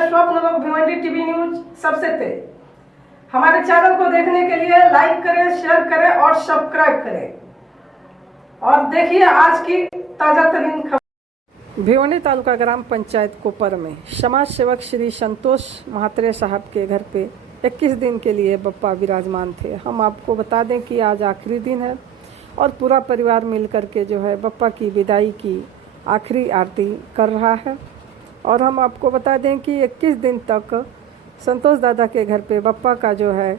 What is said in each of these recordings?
स्वप्न लोग Bhiwandi TV news सबसे तेज हमारे चैनल को देखने के लिए लाइक करें, शेयर करें और सब्सक्राइब करें। और देखिए आज की ताज़ा तरीन खबर। भिवंडी तालुका ग्राम पंचायत कोपर में समाज सेवक श्री संतोष महात्रे साहब के घर पे 21 दिन के लिए बप्पा विराजमान थे। हम आपको बता दें कि आज आखिरी दिन है और पूरा परिवार मिल कर के जो है बप्पा की विदाई की आखिरी आरती कर रहा है। और हम आपको बता दें कि 21 दिन तक संतोष दादा के घर पे बप्पा का जो है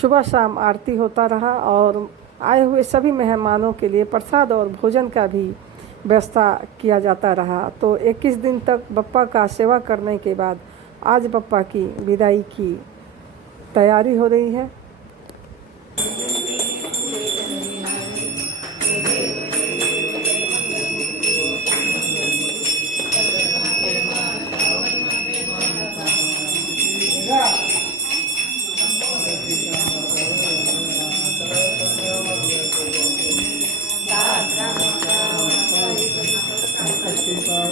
सुबह शाम आरती होता रहा और आए हुए सभी मेहमानों के लिए प्रसाद और भोजन का भी व्यवस्था किया जाता रहा। तो 21 दिन तक बप्पा का सेवा करने के बाद आज बप्पा की विदाई की तैयारी हो रही है।